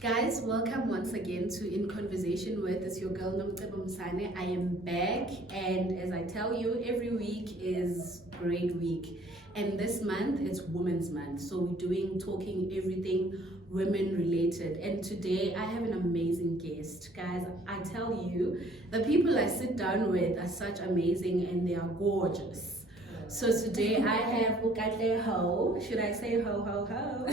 Guys, welcome once again to In Conversation With. It's your girl Nomcebo Msane. I am back, and as I tell you, every week is great week. And this month it's Women's Month, so we're talking everything women related. And today I have an amazing guest. Guys, I tell you, the people I sit down with are such amazing and they are gorgeous. So today I have Katleho. Should I say ho ho ho?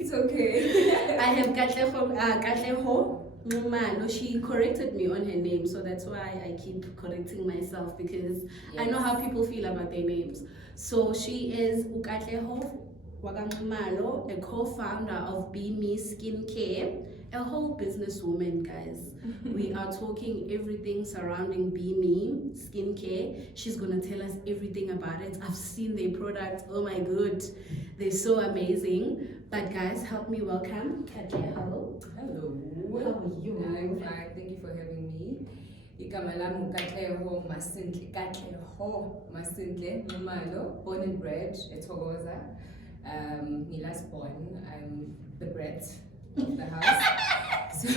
It's okay. I have Katleho Nxumalo. She corrected me on her name, so that's why I keep correcting myself because I know how people feel about their names. So she is Katleho Nxumalo, a co-founder of Be Me Skincare, a whole businesswoman, guys. We are talking everything surrounding Be Me Skincare. She's gonna tell us everything about it. I've seen their products. Oh my god, they're so amazing. But guys, help me welcome Katleho. Hello. How are you? I'm fine. Thank you for having me. Igama lami Katleho Nxumalo, born and bred eThokoza. Last born. I'm the bread of the house. So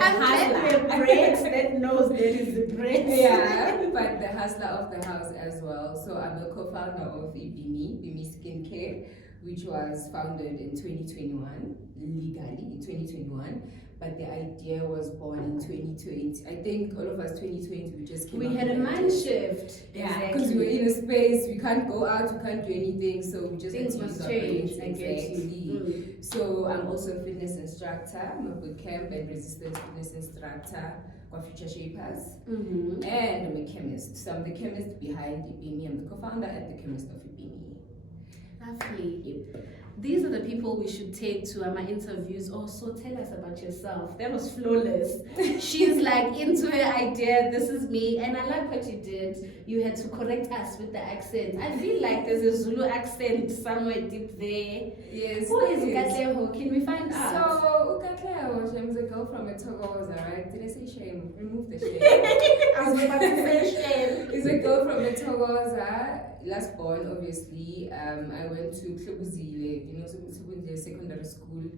I'm the bread that knows that is the bread. Yeah, but the hustler of the house as well. So I'm a co-founder of Be Me Skincare, which was founded in 2021, legally in 2021. But the idea was born in 2020. I think all of us 2020 we just came. We had a mind shift. Yeah, because we were in a space, we can't go out, we can't do anything, so we just things had to must use our change. brains. I get you. So I'm also a fitness instructor. I'm a bootcamp and resistance fitness instructor for Future Shapers. And I'm a chemist. So I'm the chemist behind Ibimi. I'm the co-founder and the chemist of Ibimi. Lovely. Yep. These are the people we should take to my interviews. Also, tell us about yourself. That was flawless. She's like into her idea. This is me, and I like what you did. You had to correct us with the accent. I feel like there's a Zulu accent somewhere deep there. Yes. Who is Katleho? Can we find out? So Katleho, she's a girl from Thokoza, right? Did I say shame? Remove the shame. I was about to say shame. Is a girl from Thokoza. Last born, obviously. I went to Klobuzile, secondary school.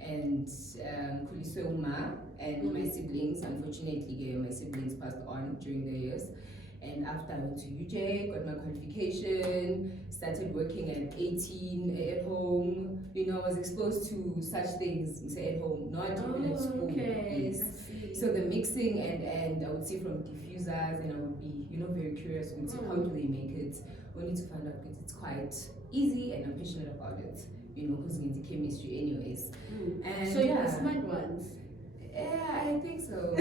And Kulisoma and my siblings. Unfortunately, my siblings passed on during the years. And after I went to UJ, got my qualification, started working at 18 at home. I was exposed to such things at home, not even at school. Okay. Yes. So the mixing and I would see from diffusers, and I would be, very curious with how do they make it. Only to find out because it's quite easy and I'm passionate about it. Because it's chemistry anyways. And so you're the smart ones. Yeah, I think so.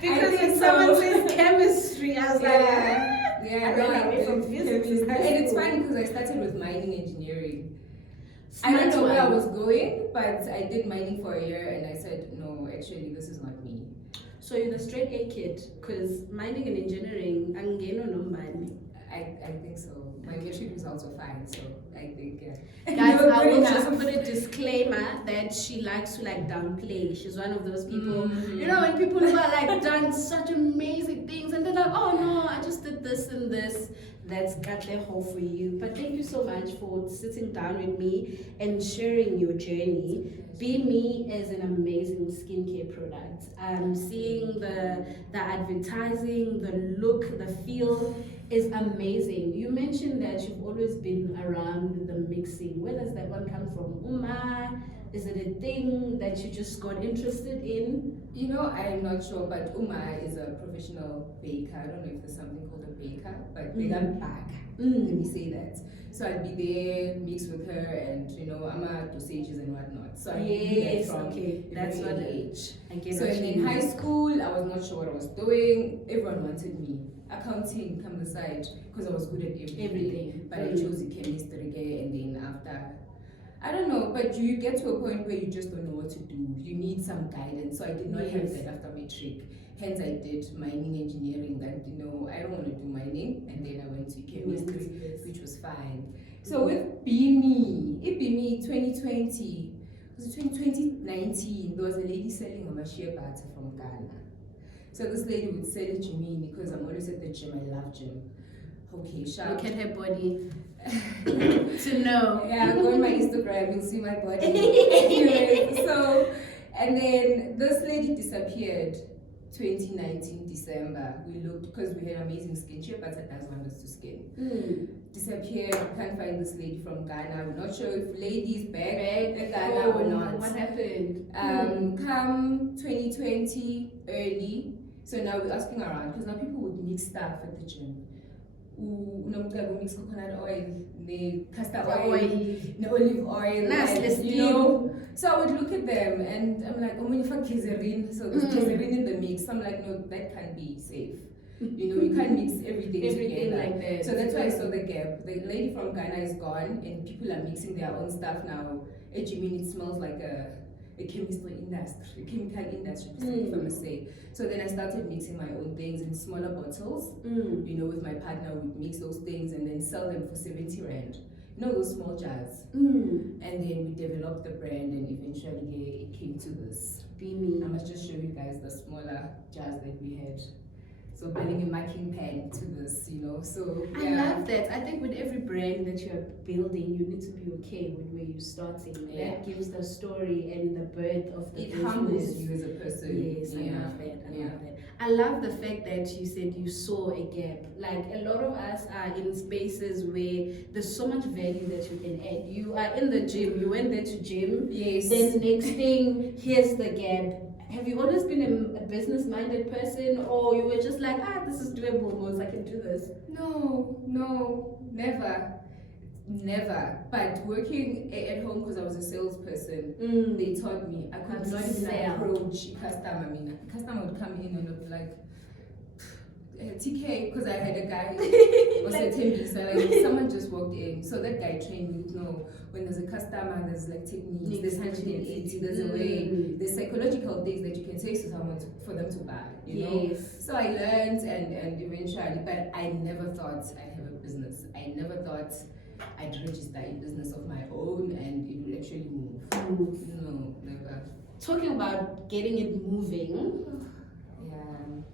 Because when someone says chemistry, I was I ran away from physics. And it's funny because I started with mining engineering. I don't know where I was going, but I did mining for a year and I said, no, actually, this is not me. So you're the straight A kid, because mining and engineering, angeno no money. I think so. My metric results were fine, so I think, yeah. Guys, I will just put a disclaimer that she likes to downplay. She's one of those people, when people who are done such amazing things and they're like, oh no, I just did this and this. That's Katleho for you. But thank you so much for sitting down with me and sharing your journey. Be Me is an amazing skincare product. Seeing the advertising, the look, the feel is amazing. You mentioned that you've always been around the mixing. Where does that one come from? Uma? Is it a thing that you just got interested in? I'm not sure, but Uma is a professional baker. I don't know if there's something called a baker, but they got back. Let me say that. So I'd be there, mix with her, and I'm at dosages and whatnot. So I knew that from that's what age. I get. So in high school, I was not sure what I was doing. Everyone wanted me. Accounting come aside because I was good at everything. But I chose the chemistry again, and then after. I don't know, but you get to a point where you just don't know what to do. You need some guidance. So I did not have that after matric. Hence I did mining engineering. That I don't want to do mining, and then I went to chemistry, which was fine. So with Be Me 2020, was it 2019? There was a lady selling a shea butter from Ghana. So this lady would sell it to me because I'm always at the gym. I love gym. Okay, sharp. Look at her body. To to know. Yeah, go on my Instagram, you'll see my body. Anyway, so, and then this lady disappeared 2019 December. We looked, because we had amazing skin. She but does want us to skin. Disappeared. We can't find this lady from Ghana. We're not sure if lady's back in Ghana or not. What happened? Come 2020 early. So now we're asking around, because now people would mix stuff at the gym. Mix coconut oil, the castor oil, the olive oil, and, you know. So I would look at them and I'm like, oh, when you find glycerin, so there's glycerin in the mix. I'm like, no, that can't be safe. You know, you can't mix everything together. Like that. So that's why I saw the gap. The lady from Ghana is gone, and people are mixing their own stuff now. You mean it smells like a chemical industry, if I must say. So then I started mixing my own things in smaller bottles. You know, with my partner, we'd mix those things and then sell them for 70 rand. You know, those small jars. And then we developed the brand, and eventually it came to this. I must just show you guys the smaller jars that we had. So building a marking pen to this, you know. So I love that. I think with every brand that you're building, you need to be okay with where you're starting. That gives the story and the birth of the business. It humbles you as a person. Yes, I love that. I love that. I love the fact that you said you saw a gap. Like, a lot of us are in spaces where there's so much value that you can add. You are in the gym, you went there to gym. Yes. Then next thing, here's the gap. Have you always been a business-minded person, or you were just like, this is doable, Mos, I can do this? No, never. But working at home, because I was a salesperson, they taught me I could not even approach a customer. A customer would come in and would be like, TK, because I had a guy was attending me, so like someone just walked in. So that guy trained me to know when there's a customer, there's like techniques, there's 180, there's a way, there's psychological things that you can say to someone for them to buy, you know? So I learned and eventually, but I never thought I'd have a business. I never thought I'd register a business of my own and it would actually move. No, never. Talking about getting it moving,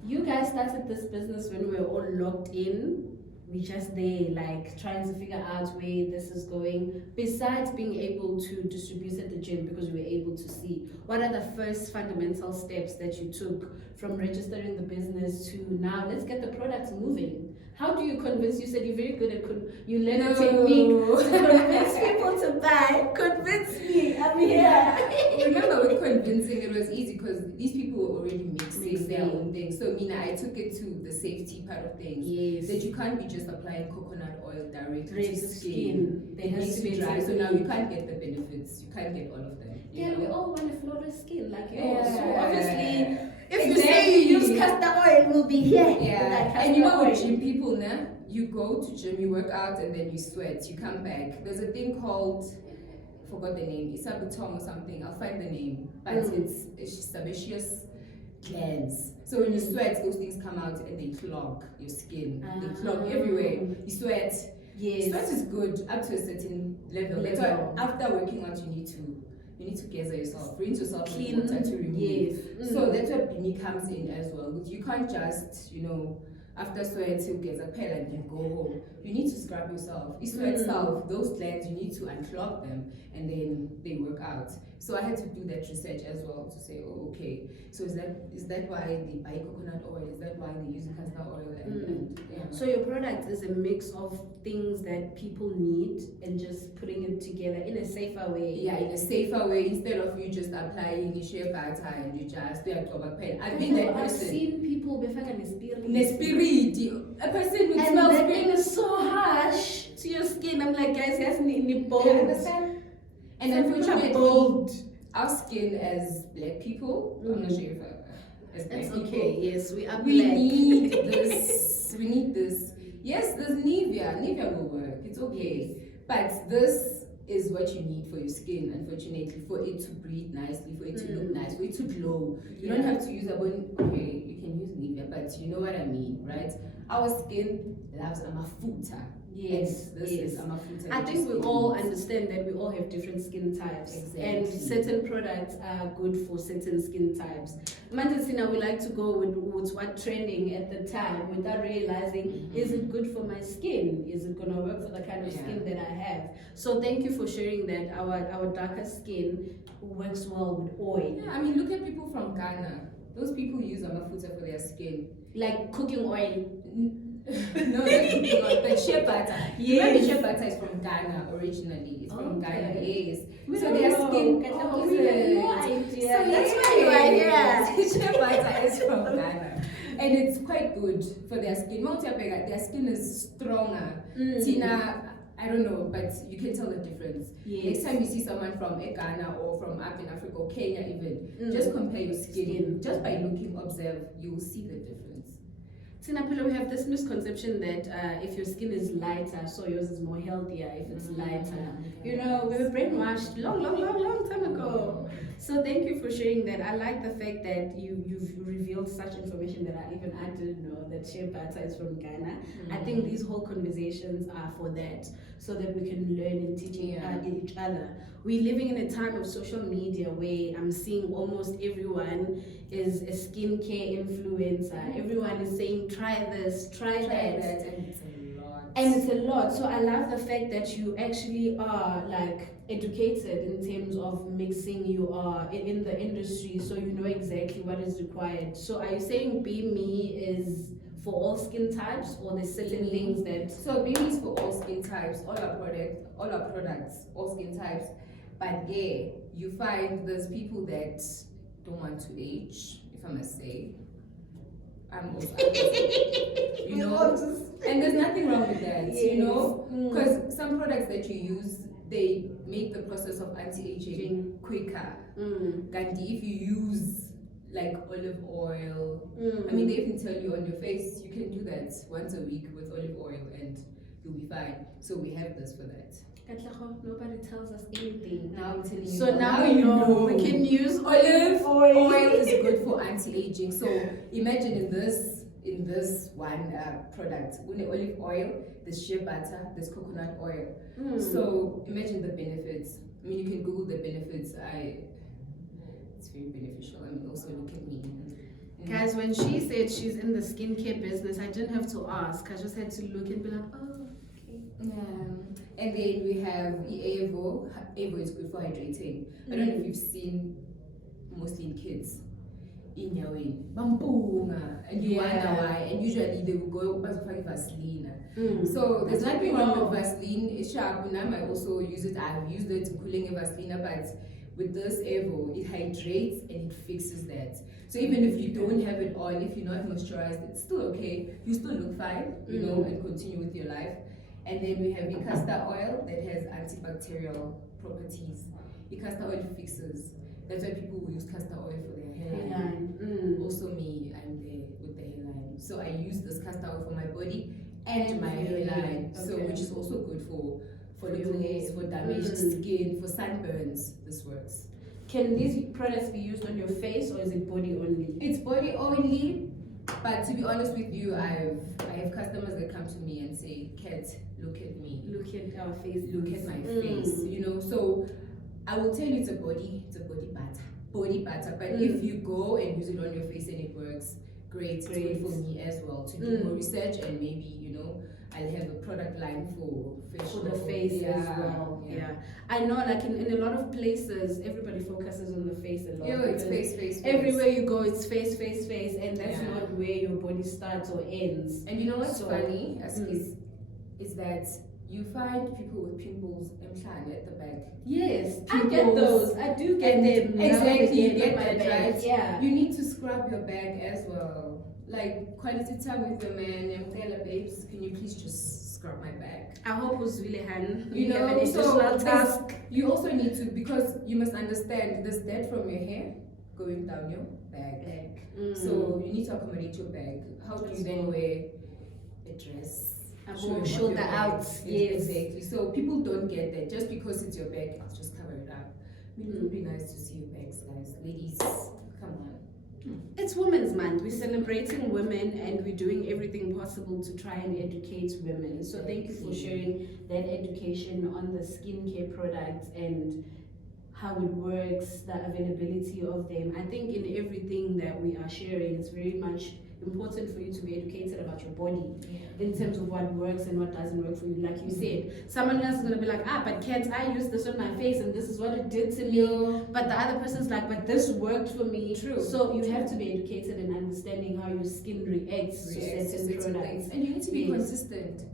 you guys started this business when we were all locked in. We just there, like, trying to figure out where this is going. Besides being able to distribute at the gym because we were able to see, what are the first fundamental steps that you took from registering the business to now, let's get the products moving? How do you convince? You said you're very good at you learn a technique to convince people to buy. Convince me, I'm here. Remember, with convincing, it was easy because these people were already mixing their own things. So, I took it to the safety part of things. Yes. That you can't be just applying coconut oil directly to skin. It has to be dry. So now you can't get the benefits. You can't get all of them. We all want a flawless skin like yours. Yeah. So obviously, if you say you use castor oil, we'll be here. Yeah. And you know what, gym people now, you go to gym, you work out, and then you sweat. You come back. There's a thing called, forgot the name, it's Isabutom or something. I'll find the name. But it's sebaceous glands. So when you sweat, those things come out and they clog your skin. They clog everywhere. You sweat. Yes. Sweat is good up to a certain level. That's why after working out, you need to gather yourself, rinse yourself clean with water to remove. Yes. So that's where Bini comes in as well. You can't just, after sweat, you get a pill and you go home. You need to scrub yourself. You sweat self, those glands, you need to unclog them and then they work out. So I had to do that research as well to say, so is that why they buy coconut oil? Is that why they use castor oil? So your product is a mix of things that people need and just putting it together in a safer way. Yeah, in a safer way, instead of you just applying a shea butter and you just do a pen. I've been that person. I've seen people before a person with and smell that thing is so harsh to your skin. I'm like, guys, yes, need bold. Understand? And unfortunately, bold. Our skin as black people, I'm not sure if as black people. Okay, yes, we are black. We need this. We need this. Yes, there's Nivea. Nivea will work. It's okay. Yes. But this is what you need for your skin, unfortunately, for it to breathe nicely, for it to look nice, for it to glow. You don't have to use okay, you can use Nivea, but you know what I mean, right? Our skin loves amafuta. Yes, this is amafuta. I think we all understand that we all have different skin types. Exactly. And certain products are good for certain skin types. Mantasina, we like to go with what's trending at the time without realizing, is it good for my skin? Is it going to work for the kind of skin that I have? So thank you for sharing that. Our darker skin works well with oil. Yeah, I mean, look at people from Ghana. Those people use amafuta for their skin. Like cooking oil. No, not cooking oil, but shea butter. Yes. Remember, shea butter is from Ghana originally. It's from Ghana, yes. We So don't their know. skin. Katleho, is we have it? no idea. So That's why you are here. Shea butter is from Ghana. And it's quite good for their skin. Their skin is stronger. Tina, I don't know, but you can tell the difference. Yes. Next time you see someone from Ghana or from up in Africa or Kenya even, just compare your skin. Just by looking, observe, you will see the difference. Tina Pilo, we have this misconception that if your skin is lighter, so yours is more healthier if it's lighter. You know, we were brainwashed long time ago. So thank you for sharing that. I like the fact that you've revealed such information that I didn't know that shea butter is from Ghana. I think these whole conversations are for that, so that we can learn and teach each other. We're living in a time of social media where I'm seeing almost everyone is a skincare influencer. Everyone is saying, try this, try that. And it's a lot. So I love the fact that you actually are like educated in terms of mixing. You are in the industry, so you know exactly what is required. So are you saying Be Me is for all skin types, or there's certain things that? So Be Me is for all skin types, all our products, all skin types. But yeah, you find there's people that don't want to age, if I must say. I'm also you know, and there's nothing wrong with that, yes. You know, because some products that you use, they make the process of anti-aging quicker. Gandhi, if you use like olive oil, I mean, they even tell you on your face you can do that once a week with olive oil and you'll be fine. So we have this for that. Katleho, nobody tells us anything. Now I'm telling you. So now you know we can use olive oil. Oil is good for anti-aging. So imagine in this one product, with the olive oil, there's shea butter, there's coconut oil. So imagine the benefits. I mean, you can Google the benefits. It's very beneficial. I mean, also look at me. Guys, when she said she's in the skincare business, I didn't have to ask. I just had to look and be like, oh, okay. Yeah. And then we have Evo. Evo is good for hydrating. I don't know if you've seen, mostly in kids, in Yawen, bampunga, and you wonder why. And usually they will go for Vaseline. So there's nothing wrong with Vaseline. It's sharp. And I might also use it. I've used it cooling a Vaseline, but with this Evo, it hydrates and it fixes that. So even if you don't have it on, if you're not moisturized, it's still okay. You still look fine, you know, and continue with your life. And then we have castor oil that has antibacterial properties. Castor oil fixes. That's why people will use castor oil for their hairline. Also me, I'm there with the hairline. So I use this castor oil for my body and my hairline. So which is also good for littles, for damaged skin, for sunburns. This works. Can these products be used on your face, or is it body only? It's body only, but to be honest with you, I have customers that come to me and say, Kat, look at me. Look at our face. Look at my face. You know, so I will tell you it's a body butter. Body butter. But if you go and use it on your face and it works, great. It's good for me as well to do more research, and maybe, you know, I'll have a product line for the face as well. Yeah. I know, like in a lot of places, everybody focuses on the face a lot. Yeah, it's face. Everywhere you go, it's face, and that's not where your body starts or ends. And you know what's funny is that you find people with pimples at the back. Yes, I get those. I do get them. Exactly, you get that, right? Yeah. You need to scrub your back as well. Like quality time with your man and tell her, babes, can you please just scrub my back? I hope it was really hand. You know, have an additional task. You also need to, because you must understand there's dirt from your hair going down your back. So you need to accommodate your back. How do you then wear a dress? Shoulder out. Yes, exactly. So people don't get that. Just because it's your back, I'll just cover it up. It would be nice to see your backs, guys. Ladies, come on. It's Women's Month. We're celebrating women and we're doing everything possible to try and educate women. So thank you for sharing that education on the skincare products and how it works, the availability of them. I think in everything that we are sharing, it's very much important for you to be educated about your body in terms of what works and what doesn't work for you. Like you said, someone else is gonna be like, but Kat, I used this on my face and this is what it did to me. But the other person's like, but this worked for me. True. So you have to be educated in understanding how your skin reacts to certain products. Things. And you need to be consistent.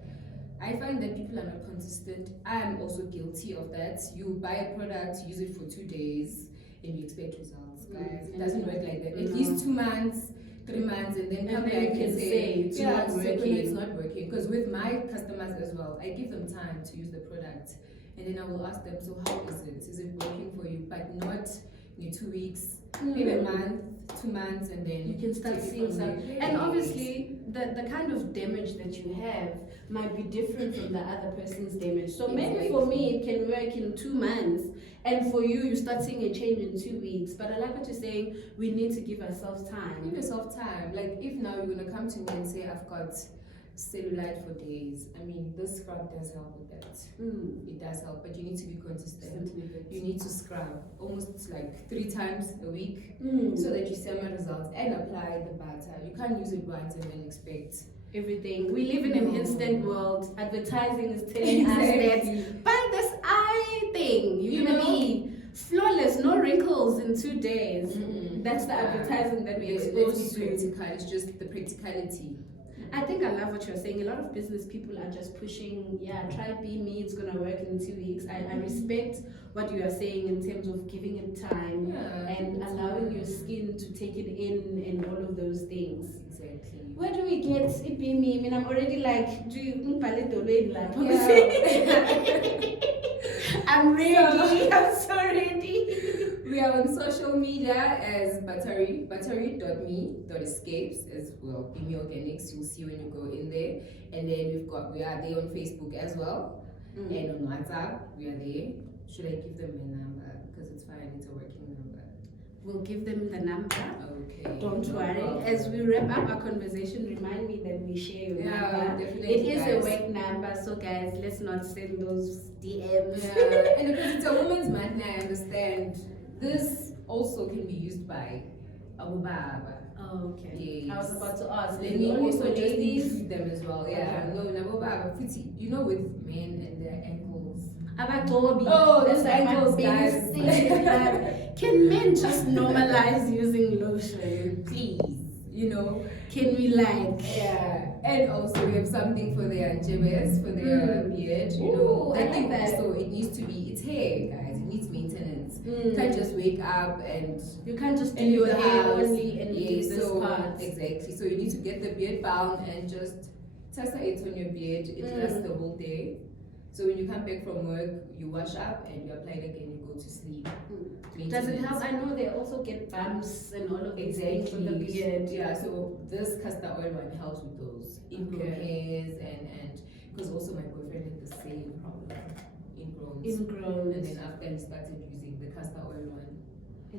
I find that people are not consistent. I am also guilty of that. You buy a product, use it for 2 days, and you expect results, guys. It doesn't work like that. At least 2 months, 3 months, and then come back and say it's not working. It's not working. Because with my customers as well, I give them time to use the product, and then I will ask them, so how is it? Is it working for you? But not in 2 weeks, maybe a month, 2 months, and then you can start seeing something. And obviously, the kind of damage that you have might be different from the other person's damage. So maybe for me, it can work in 2 months, and for you, you start seeing a change in 2 weeks. But I like what you're saying. We need to give ourselves time. Give yourself time. Like if now you're gonna come to me and say, I've got cellulite for days. I mean, this scrub does help with that. It does help, but you need to be consistent. You need to scrub almost like 3 times a week so that you see more results, and apply the butter. You can't use it once and then expect everything. We live in an instant world. Advertising is telling us that buy this eye thing, you're gonna be flawless, no wrinkles in 2 days. That's the advertising that we expose to. Practical. It's just the practicality. I think I love what you're saying. A lot of business people are just pushing, try Be Me, it's gonna work in 2 weeks. I respect what you are saying in terms of giving it time and allowing your skin to take it in and all of those things. Exactly. Where do we get it Be Me? I mean, I'm already like, do you I'm ready. I'm so ready. We are on social media as battery.me.escapes as well. Be Me Organics, you'll see when you go in there. And then we are there on Facebook as well. And on WhatsApp, we are there. Should I give them my number? Because it's fine, it's a working number. We'll give them the number. Okay. Don't worry. As we wrap up our conversation, remind me that we share your number. Definitely, it is a work number, so guys, let's not send those DMs. And because it's a woman's month, I understand. This also can be used by a baba. Oh, okay. Yes. I was about to ask. Let me also just ladies include them as well. Yeah. Okay. No, never baba. You know, with men and their ankles. Abatobi. Oh, that's those like ankles, my guys. guys. Can men just normalize using lotion, please? You know, can we like? Yeah. And also we have something for their jebes, for their beard. You know, I like that. So it needs to be. It's hair, guys. It needs maintenance. You can't just wake up and you can't just do your hair only and do this part. Exactly. So you need to get the beard bound and just test it on your beard. It lasts the whole day. So when you come back from work, you wash up and you apply it again. You go to sleep. Does it help? I know they also get bumps and all of these things with the beard. Yeah. So this castor oil one helps with those ingrown hairs and because also my boyfriend had the same problem. Ingrown. And then after he started using the castor oil one.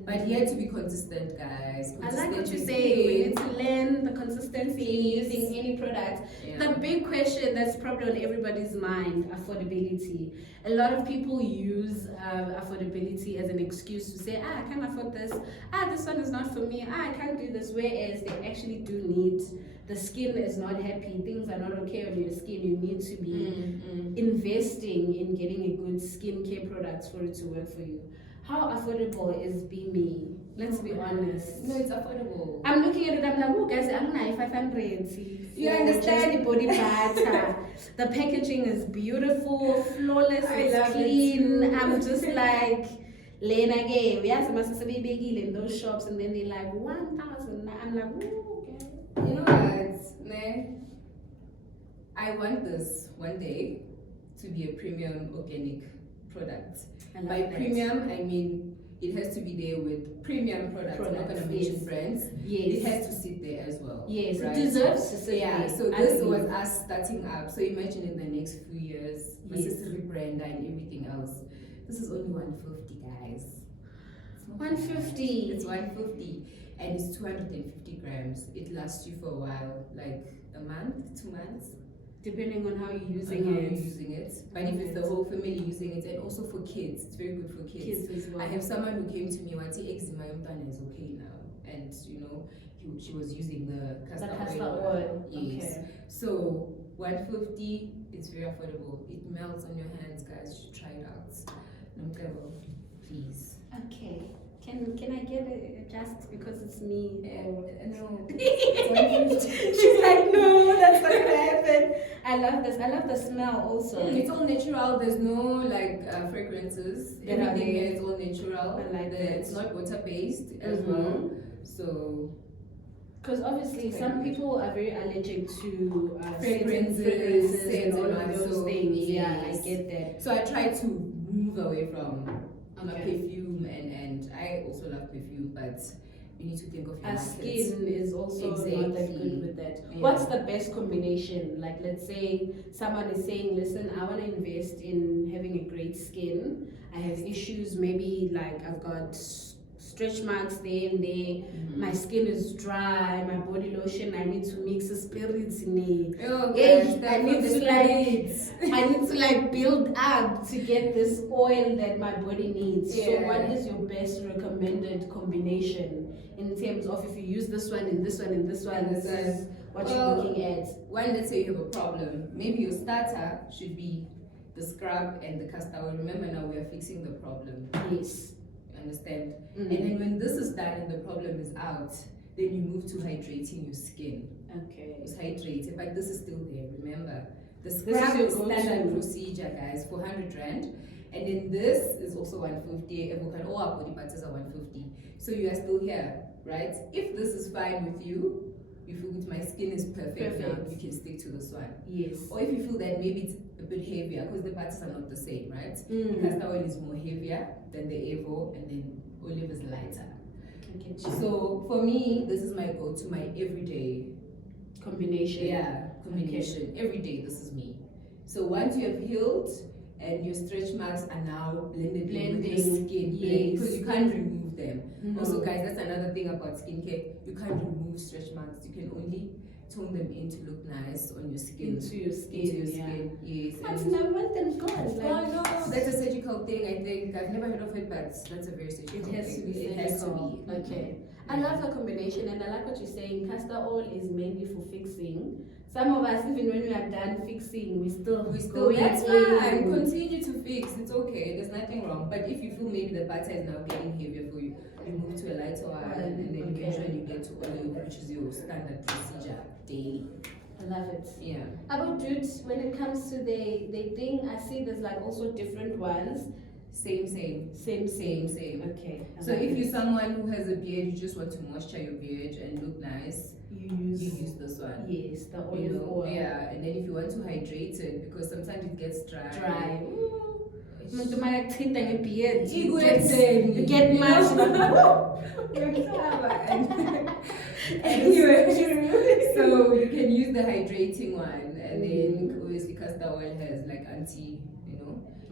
But you have to be consistent, guys. I like what you're saying. We need to learn the consistency in using any product. The big question that's probably on everybody's mind, affordability. A lot of people use affordability as an excuse to say, I can't afford this. This one is not for me. I can't do this. Whereas they actually do need, the skin is not happy. Things are not okay on your skin. You need to be investing in getting a good skincare product for it to work for you. How affordable is Be Me? Let's be honest. No, it's affordable. I'm looking at it, I'm like, oh guys, I don't know, 500. You understand? The body butter. The packaging is beautiful, flawless, it's clean. I'm just like, Lena gave. Yes, my sister be in those shops and then they're like 1,000. I'm like, ooh, okay. You know what? Nah, I want this one day to be a premium organic product. By premium, I mean it has to be there with premium products. I'm not going to mention brands. Yes. It has to sit there as well. Yes, right? it deserves to sit there. there. So this was us starting up. So imagine in the next few years, necessary brand and everything else. This is only 150, guys. 150. It's 150, and it's 250 grams. It lasts you for a while, like a month, 2 months. Depending on how you're using it. But if it's the whole family using it, and also for kids, it's very good for kids. As well. I have someone who came to me, Wati eczema is okay now. And you know, she was using the castor oil. oil. Yes. Okay. So 150, it's very affordable. It melts on your hands, guys. You should try it out. Nomcebo, please. Okay. Can I get it just because it's me? No. She's like, no, that's not gonna happen. I love this. I love the smell also. It's all natural. There's no like fragrances. Everything here is all natural. I like that. It's not water based as well. So. Because obviously some people are very allergic to fragrances and all of those things. Yes. Yeah, I get that. So I try to move away from perfume and I also love perfume, but you need to think of your our skin is also not that good with that. Yeah. What's the best combination? Like, let's say someone is saying, listen, I want to invest in having a great skin. I have issues, maybe like I've got stretch marks there and there. My skin is dry, my body lotion, I need to mix the spirits in it. I need to like build up to get this oil that my body needs. So what is your best recommended combination in terms of if you use this one and this one and this one, this is what you're looking at? When let's say you have a problem, maybe your starter should be the scrub and the castor oil. Remember, now we are fixing the problem. Yes. Understand? And then when this is done and the problem is out, then you move to hydrating your skin. Okay. It's hydrated, but this is still there. Remember, the scrub is standard procedure, guys, for 100 rand, and then this is also 150. All our body parts are 150. So you are still here, right? If this is fine with you, you feel that my skin is perfect now, you can stick to this one. Yes. Or if you feel that maybe it's a bit heavier, because the parts are not the same, right? Castor oil is more heavier than the Evo, and then olive is lighter. So for me, this is my go-to, my everyday combination. Yeah, combination. Okay. Every day, this is me. So once you have healed and your stretch marks are now blended with your skin, because you can't remove them. Also, guys, that's another thing about skincare. You can't remove stretch marks. You can only tone them in to look nice on your skin. Into your skin, yes. That's never let them go. No, that's a surgical thing. I think I've never heard of it, but that's a very surgical thing. It has to be. Okay. I love the combination, and I like what you're saying. Castor oil is mainly for fixing. Some of us, even when we are done fixing, we still that's fine. Continue to fix. It's okay. There's nothing wrong. But if you feel maybe the butter is now getting heavier for you, you move to a lighter one, and then eventually you get to olive, which is your standard procedure daily. I love it. Yeah. About dudes, when it comes to the thing, I see there's like also different ones. Same. Okay. So if you're someone who has a beard, you just want to moisture your beard and look nice, you use this one. Yes, the olive oil. Yeah, and then if you want to hydrate it, because sometimes it gets dry. You You get much. Anyway, so you can use the hydrating one, and then obviously castor oil has like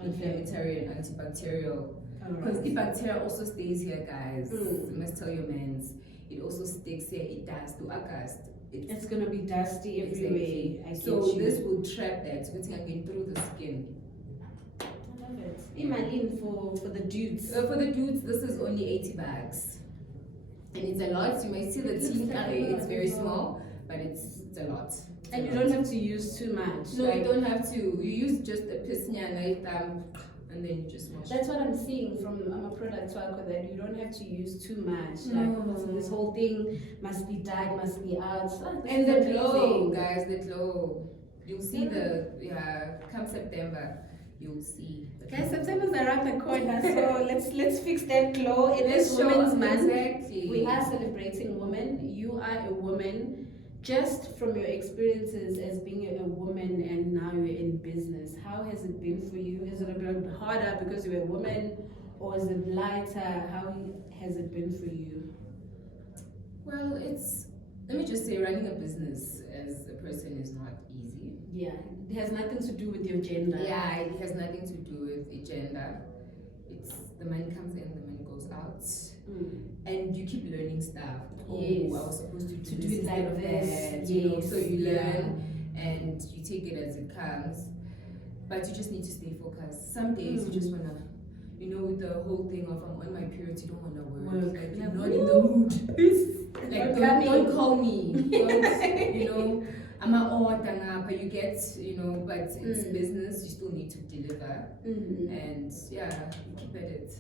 inflammatory and antibacterial. Because the bacteria also stays here, guys. You must tell your mans. It also sticks here. It does to August. It's gonna be dusty everywhere. Exactly. This will trap that, which can get through the skin. I love it. Imagine for the dudes. For the dudes, this is only 80 bags. And it's a lot. You may see the tin array, it's very small, but it's a lot. And you don't have to use too much. No, you don't have to. You use just a pisnia, and then you just wash. That's what I'm seeing from a product swag, that you don't have to use too much. Like this whole thing must be dyed, must be out. And the glow, guys, the glow. You'll see come September. You'll see. Guys, September's around the corner, so let's fix that glow in this Women's Month. Exactly. We are celebrating women. You are a woman. Just from your experiences as being a woman and now you're in business, how has it been for you? Is it a bit harder because you're a woman, or is it lighter? How has it been for you? Well, let me just say, running a business as a person is not easy. Yeah, it has nothing to do with your gender. Yeah, it has nothing to do with the gender. It's the money comes in, the money goes out. And you keep learning stuff. Yes. I was supposed to do it like this. Yes. So you learn and you take it as it comes. But you just need to stay focused. Some days you just wanna with the whole thing of I'm on my period, you don't want to work. Work. Like, you're not in the mood. Like, don't call me. Don't, I'm a but you get, but it's business, you still need to deliver. And yeah, you keep at it.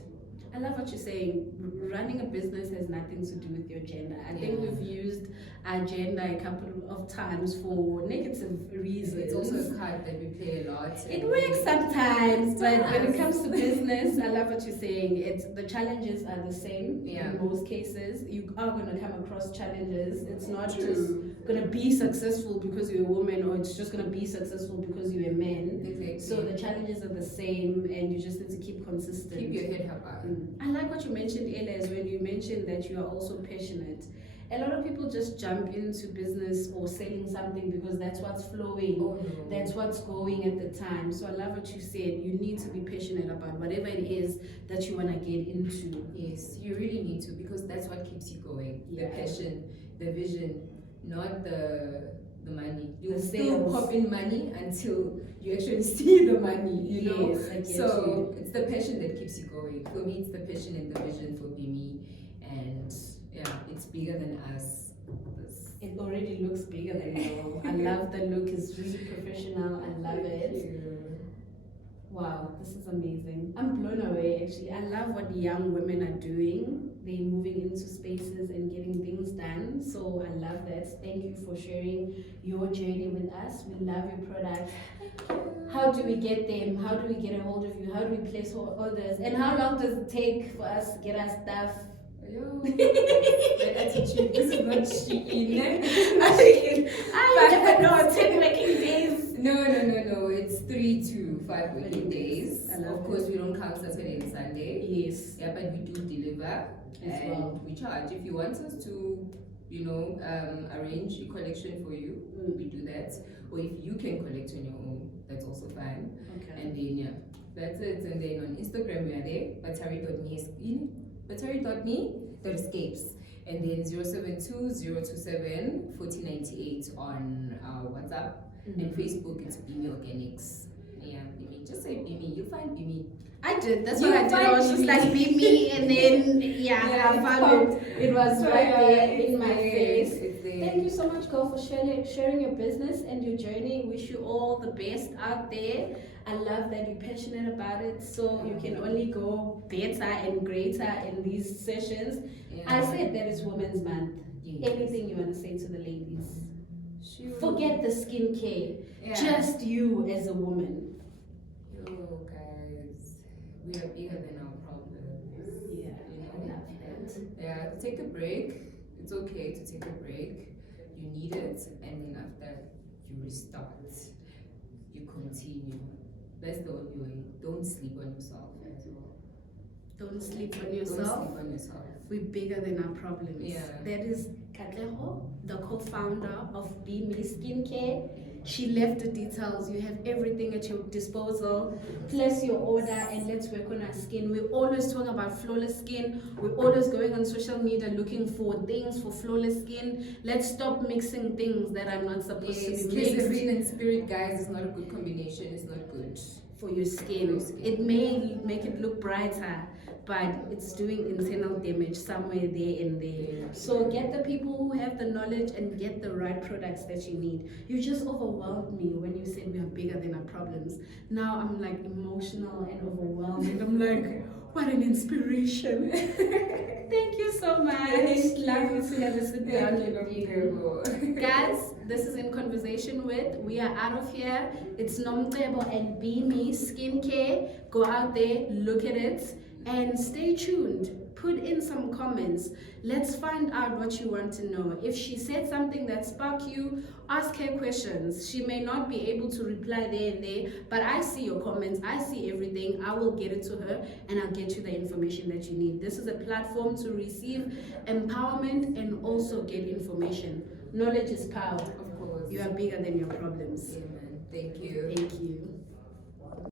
I love what you're saying. Running a business has nothing to do with your gender. I think we've used our gender a couple of times for negative reasons. It's also a card that we play a lot. It works sometimes, but when it comes to business, I love what you're saying. The challenges are the same in most cases. You are going to come across challenges. It's not just going to be successful because you're a woman, or it's just going to be successful because you're a man. Exactly. So the challenges are the same, and you just need to keep consistent. Keep your head up high. I like what you mentioned, Elias, when you mentioned that you are also passionate. A lot of people just jump into business or selling something because that's what's flowing, that's what's going at the time. So I love what you said. You need to be passionate about whatever it is that you want to get into. Yes, you really need to, because that's what keeps you going. The passion, the vision, not the money. You still pop in money until you actually see the money, Yes, I get so it's the passion that keeps you going. For me, it's the passion and the vision for Bimi, and it's bigger than us. It already looks bigger than you. I love the look. It's really professional. I love it. Wow, this is amazing. I'm blown away, actually. I love what young women are doing. They're moving into spaces and getting things done. So I love that. Thank you for sharing your journey with us. We love your products. How do we get them? How do we get a hold of you? How do we place orders? And how long does it take for us to get our stuff? That attitude. This is not Shein. No, 10 working days. No. It's 3 to 5 working days. Of course, we don't count Saturday and Sunday. Yes. Yeah, but we do deliver we charge. If you want us to, arrange a collection for you, we do that. Or if you can collect on your own, that's also fine. Okay. And then that's it. And then on Instagram we are there. Battery.me.escapes, and then 072-027-4098 on WhatsApp, and Facebook it's Bimi Organics. Yeah, Bimi. Just say Bimi. You'll find Bimi. I did. That's what I did. I was just like Bimi, and then I found it. It was right there in my face. Thank you so much, girl, for sharing your business and your journey. Wish you all the best out there. I love that you're passionate about it, so you can only go better and greater in these sessions. I said that it's Women's Month. Anything you want to say to the ladies? Forget the skincare. Just you as a woman. Yo, guys, we are bigger than our problems. I love that. Yeah, take a break. It's okay to take a break. You need it, and then after you restart, you continue. That's the only way. Don't sleep on yourself as well. Don't sleep on yourself. Don't sleep on yourself. We're bigger than our problems. Yeah. That is Katleho, the co-founder of Bimi Skincare. She left the details. You have everything at your disposal. Place your order and let's work on our skin. We always talk about flawless skin. We're always going on social media looking for things for flawless skin. Let's stop mixing things that are not supposed to be mixed. Glycerin and spirit, guys, is not a good combination. It's not good for your skin. It may make it look brighter, but it's doing internal damage somewhere there and there. So get the people who have the knowledge and get the right products that you need. You just overwhelmed me when you said we are bigger than our problems. Now I'm like emotional and overwhelmed, and I'm like, what an inspiration. Thank you so much. Lovely to have a sit down with you. Guys, this is In Conversation With. We are out of here. It's Nomcebo and Bimi Skincare. Go out there, look at it, and stay tuned. Put in some comments. Let's find out what you want to know. If she said something that sparked you, ask her questions. She may not be able to reply there and there, but I see your comments. I see everything. I will get it to her and I'll get you the information that you need. This is a platform to receive empowerment and also get information. Knowledge is power. Of course. You are bigger than your problems. Amen. Thank you. Thank you.